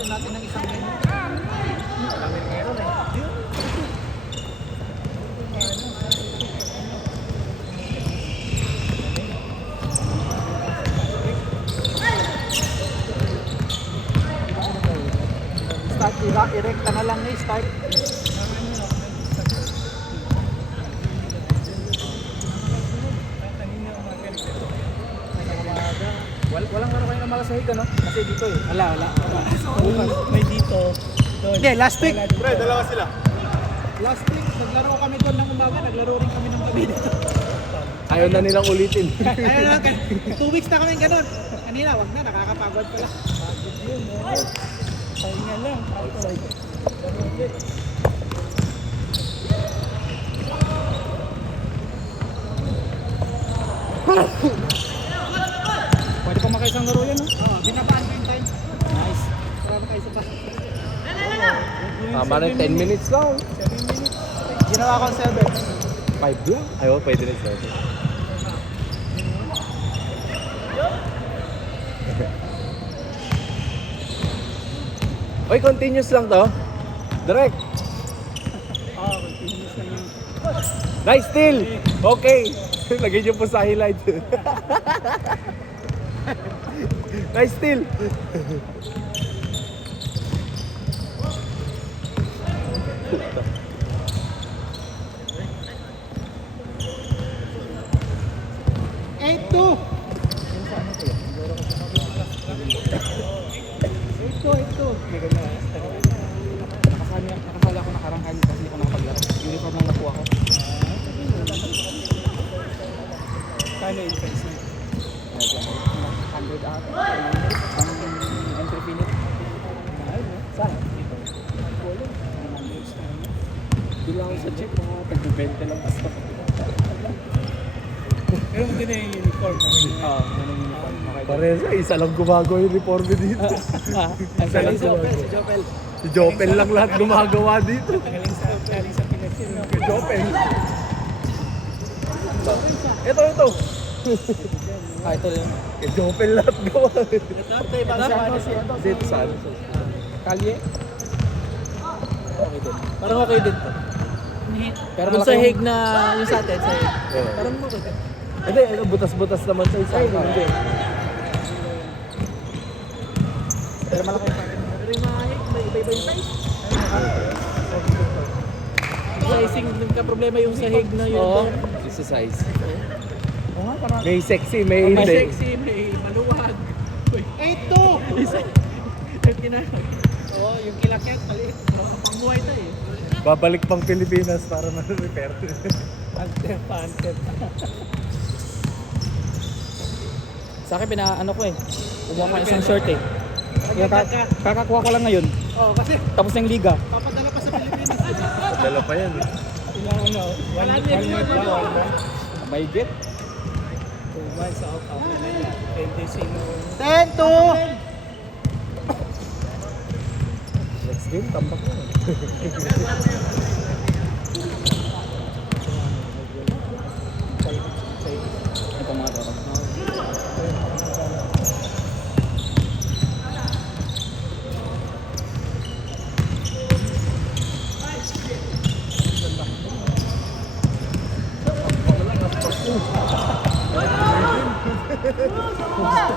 Ayusin natin ng isang minute. Kami meron eh. Start, i-recta na lang ni start. Walang ano kayo na malasahig ano? Kasi dito eh. Wala. May dito. Hindi, last week. Pre, dalawa sila. Last week, naglaro kami doon ng umaga, naglaro rin kami ng gabi dito. Ayaw na nilang ulitin. Ayun lang, 2 weeks na kami ganun. Kanina, wag na, nakakapagod pala. Pagod yun, no? Pahinga lang. Outside. Pwede pa makaisang laro yan, no? Oo, binabaan ko yung time. Nice. Marami kayo sa pa. Tama na 10 minutes lang. 7 minutes. Ginawa ko 7. 5 lang? Ayaw, pwede na 7. Oy, continuous lang to. Direct. Continuous lang yun. Nice steal. Okay. Lagay niyo po sa highlight. Nice steal. Nakasali ako nakarang kasi hindi ko nakapaglaro. Uniform lang nakuha ko. Kano yung price niya? 100 ata. Ang entry fee nito. Mahal, no? Saan? Dito. Wala. Bilang ako sa jeep, mga tag-20 lang basta. Pero hindi na yung uniform. Oo, ganun yung uniform. Okay. Paresa, isa lang gumagawa yung uniforme dito. Isa lang Si Jopel, si Jopel. Si Jopel lang lahat gumagawa dito. Galing sa Pinas yun, no? Si Jopel. Ito. Ito yun. Si Jopel lahat gawa. Ito, ibang Dito saan? Kalye. Okay din. Parang okay din to. Pero Kung malaki sa yung- hig na yung sa atin, sa hig. Parang okay din. Hindi, butas-butas naman sa isa. Hindi. Pero malaki yung pattern. Pero yung mga hig, may iba-iba yung size. Sizing, nagka-problema yung sa hig na yun. Oo. Isa size. Oo nga, parang... May sexy, may May hindi. sexy, may maluwag. Uy, Ito! isa. Yung kinahag. Oo, yung kilakit, maliit. Pangbuhay tayo eh. Babalik pang Pilipinas para ma-repair. Panther. Sa akin, pinaano ko eh. Kumuha ko ng isang short eh. Kakakuha ko lang ngayon. Oo, kasi Tapos ng liga. papadala pa sa Pilipinas. Dala pa yan. Ilang ano? One month ba? 1 month? May get. 2 months out. Okay na yan. Depende sino. 10 to... Next game, tambak mo. Ito mga to.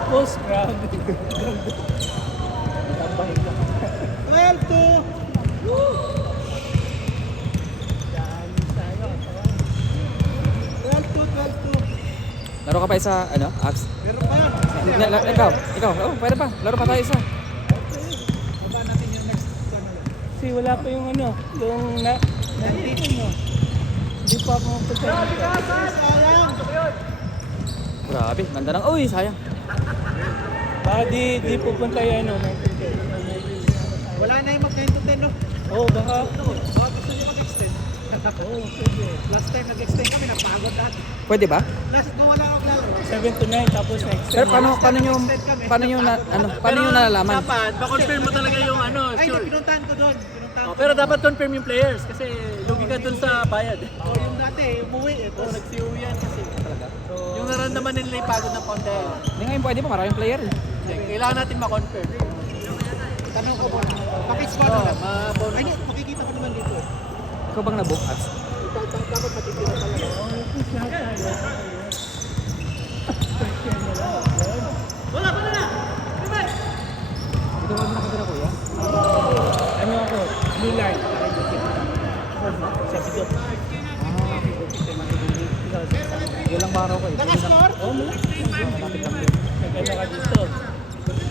Post, grabe. 12 to... Laro ka pa isa, ano, Axe? Meron pa yan. Ikaw, oh, pwede pa. Laro pa tayo isa. Baba natin yung next tournament. Kasi wala pa yung ano, yung nandito mo. Hindi pa ako sayang. Grabe, ganda ng... Uy, sayang. Baka di pupunta yan, no? Wala na yung mag-10 to 10, no? Oo, baka. Baka gusto niyo mag-extend. Oo, pwede. Last time nag-extend kami, napagod lahat. Pwede ba? Last, kung wala akong laro. 7 to 9, tapos next. Pero paano nyo nalalaman? Dapat, ma-confirm mo talaga yung ano, Ay, sure. pinuntahan ko doon. Pinuntahan Oh, ko. pero dapat confirm yung players kasi lugi ka dun sa bayad. Oh, yung dati, umuwi eh. Oh, nagsiuwi yan kasi. Yung naramdaman nila yung pagod ng konti. Hindi ngayon pwede pa, maraming player eh. Kailangan natin ma-confirm. Tanong ko muna. Pakispan mo lang. Ay, makikita ko naman dito. Ikaw bang nabook ads? Dapat matitira talaga. Wala pa na! Ito ka nakatira kuya? Ano ako? Blue line. Sabi ko. Ilang araw ko eh. Naka-score? Oh, mo. Nagano ka dito.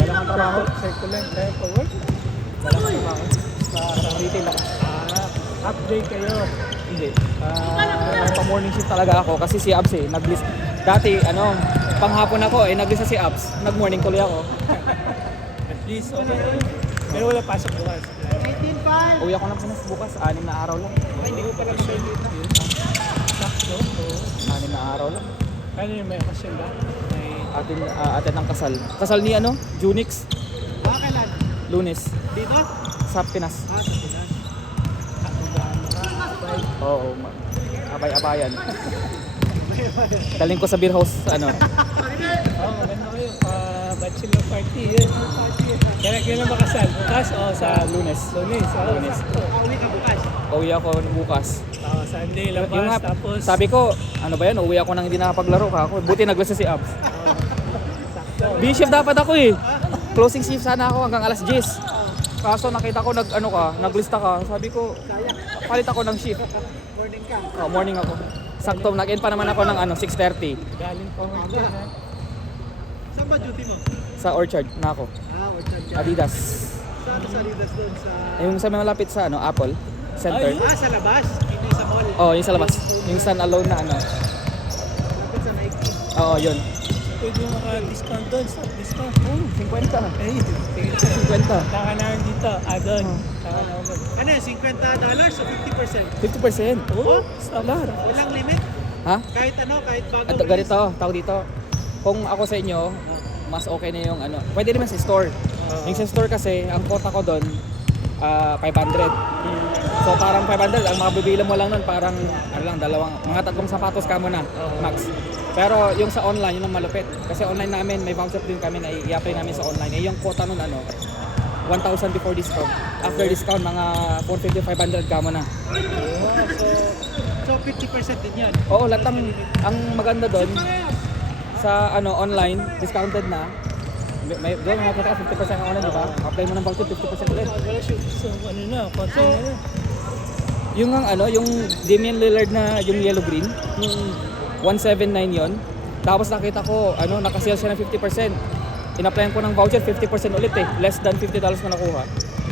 Walang ang trabaho. Circulant tayo for work. Walang ang trabaho. Sa retail ako. Update kayo. Hindi. Pa-morning shift talaga ako kasi si Abs eh, nag-list. Dati, panghapon ako eh, nag-list si Abs. Nag-morning tuloy ako. At least, okay. Pero wala pasok bukas. 19-5. Uwi ako ng Pinas bukas, 6 na araw lang. Ay, hindi ko pala kayo dito. Sakto. 6 na araw lang. Ano yung may okasyon ba? May... Atin ang kasal. Kasal ni Junix, Kailan? Lunes, Dito? sa Pinas. Sa Pinas. Oo, abay-abayan. Daling ko sa beer house, Oo, maganda kayo. Bachelor party. Yun. Kailan ba kasal? Bukas o sa Lunes. Lunes? Lunes. Pauwi ka bukas. Uwi ako bukas. Sunday, Yung labas. nga, Tapos, sabi ko, ano ba yan, uwi ako nang hindi nakapaglaro ka ako. Buti naglasa si Abs. B-shift dapat ako eh. Closing shift sana ako hanggang alas 10. Kaso nakita ko naglista ka. Sabi ko, palit ako ng shift. Morning ka. Oh, morning ako. Sakto, nag-end pa naman ako ng 6:30 galing pa mo dyan, ha? Saan ba duty mo? sa Orchard na ako. Orchard ka. Adidas. Saan sa Adidas doon sa... Yung sa malapit sa Apple Center. sa labas? Hindi sa mall? Oh, yung sa labas. Yung stand alone na Dapat sa Nike. Oo, yun. Pwede yung maka-discount doon. Stock discount. 50. Ay, 50. taka namin dito. Doon. Taka namin doon. Ano yan? $50 o 50%? 50%. Oh, stop. Walang limit? Ha? Kahit bago At ganito, tawag dito. Kung ako sa inyo, mas okay na yung pwede naman sa store. Yung sa store kasi, ang quota ko doon, 500. So parang 500, ang mabibili mo lang nun parang, mga 3 sapatos ka muna, max. Pero yung sa online, yun ang malupit. Kasi online namin, may voucher din kami na i-apply namin sa online. Eh yung quota nun 1,000 before discount. After discount, mga 450, 500 ka muna. So 50% din yan? Oo, lahat ang maganda doon, sa online, discounted na. May doon makakita ka 50% ang online, di ba? Apply mo ng voucher 50% ulit. So, konti na. Yung yung Damian Lillard na yung yellow green, yung 179 yon. Tapos nakita ko, naka-sale siya ng 50%. In-applyan ko ng voucher 50% ulit eh. Less than $50 na nakuha.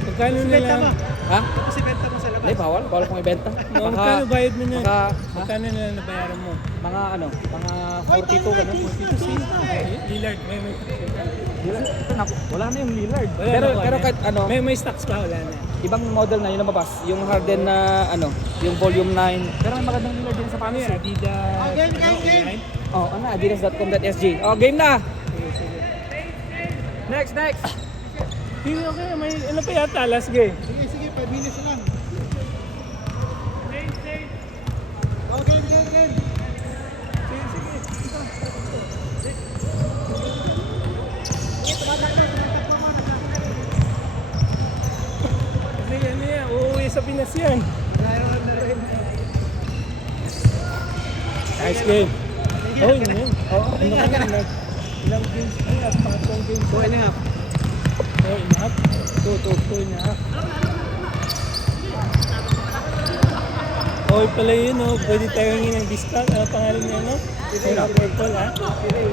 Magkano na Benta lang? mo? Ha? Tapos ibenta mo sa labas? Hindi, bawal. Bawal kong ibenta. Magkano bayad mo nun? Ha? Magkano na lang nabayaran mo? Mga mga 42 ganun. 42 Lillard, may Wala na yung Lillard. Wala Pero na, pero wala. kahit May stocks pa, wala na. ibang model na yun lumabas. Yung Harden na yung volume 9. Pero may magandang Lillard din sa Ano panos yun? eh. Adidas, game. Oh, adidas.com.sg. Oh, game na. Next. Hindi, okay. May ano pa yata, last game. Sige, 5 minutes lang. Game. Kasi ano yan, uuwi sa Pinas yan. Nice game. Oh, yun yun. Oo, ilang games. Ay, at 4 games. 2 and a half. 2 and a half. Okay pala yun, pwede tayo hingin ng discount. Ano pangalan niya, no? Purple, ha?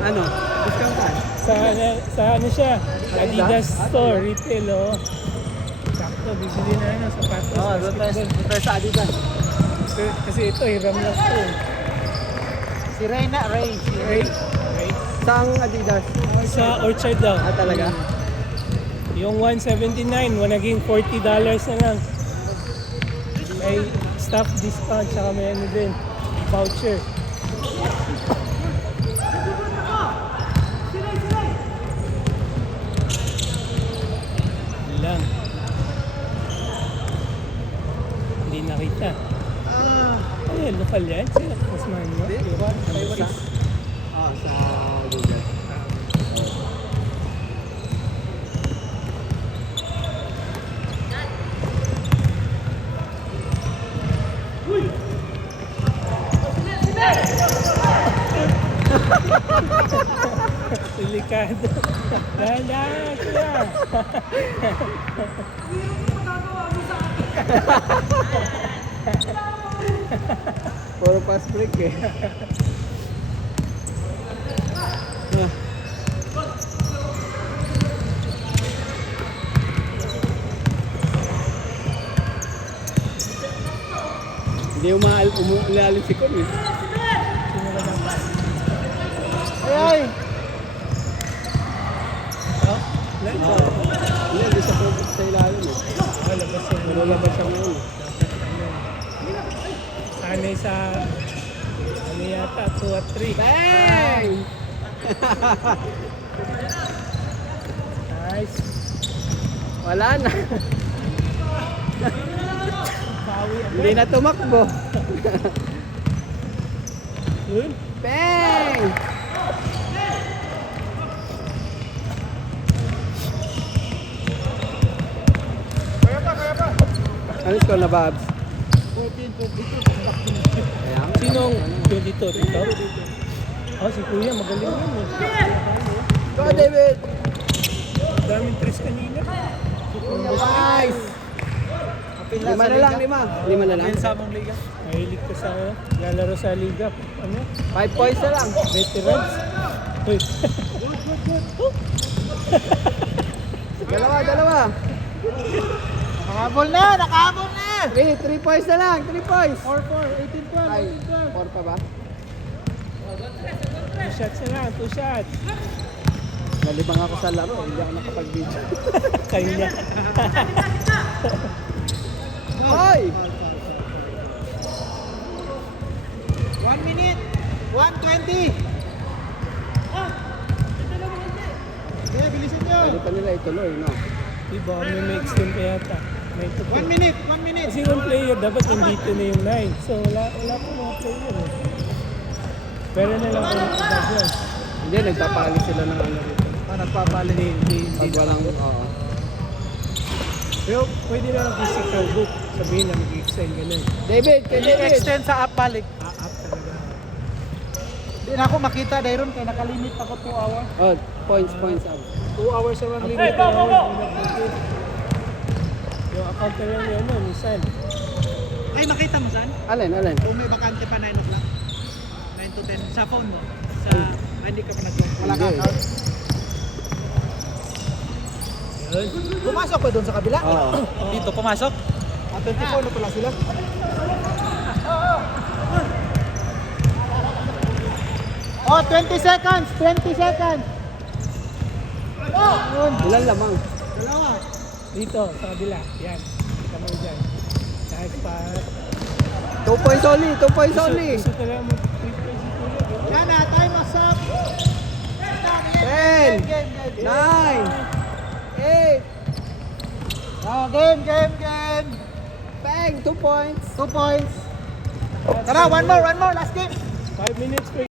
Ano? Discount ka? Sa ano siya? Adidas store, retail, Sakto, bibili na sapatos. Pero sa Adidas. Kasi ito, hiram lang ito. Si Ray. Sang Adidas. Sa Orchard daw. Talaga? Yung 179, naging $40 na lang. May staff discount, tsaka may ano din, voucher. Yun lang. Hindi nakita. Ay, lokal yan. Sila Osman mo. Diba? Sa Google. Delikado. Dahan-dahan siya. Puro pass break eh. Hindi umaalim si Con eh. Sino ba ng pass? Ay! Oh? Hindi, hindi sa focus sa ilalim eh. Labas yan. Pero labas siya ngayon eh. Sanay sa ano yata, 2 at 3. Bang! Nice. Wala na. Bawi agad. Hindi na tumakbo. Yun. Bang! Ano score na, Babs? 14-22. Kaya nga. Sinong 22 dito? Oh, si Kuya, magaling yun eh. Go, David! Daming tris kanina. Nice! Lima na lang, lima. Lima na lang. Sa among liga. Mahilig ka sa lalaro sa liga. Ano? 5 points na lang. Veterans. Uy. Dalawa. Nakahabol na! Nakahabol na! 3 points na lang. 3 points. 4-4. 18-12. Ay, 4 pa ba? 2 shots na lang, 2 shots. Nalibang ako sa laro. Hindi ako nakapag-video. Kayo niya. Hoy! 1 minute. 1:20. Kaya bilisan nyo. Pwede pa nila ituloy, no? Diba, may make stem pa yata. May 1 minute. 1 minute. Kasi yung player, dapat nandito na yung 9. So, wala po mga player eh. Pero na lang kung idag yan. Hindi, nagpapali sila ng ano rito. Nagpapali. Hindi Pag walang, oo. Pero pwede na lang physical book. Sabihin na mag-extend ganun. David, kay David! I-extend sa up balik. Up talaga. Hindi na ako makita dahil kaya nakalimit ako 2 hours. Oh, points out. 2 hours ang Ang limit. yung account na lang yun, no, minsan. Ay, makita mo saan? Alin? Kung may bakante pa 9 o'clock. 9 to 10. Sa phone mo. Sa... hindi ka pa nag-log. Wala ka Hindi. account. Yun. Pumasok pa doon sa kabila? Oo. Dito, pumasok. 24 na pala sila. Oh, 20 seconds! 20 seconds! Ilan lamang? Dalawa. Dito, sa kabila. Yan. Kita mo dyan. Kahit pa... 2 points only! 2 points only! Gusto talaga mag-3 points si Kuya. Yan na, time is up! 10, Game! 9, 8, Oh, game! bang! 2 points! 2 points. Tara, one more, last game. 5 minutes per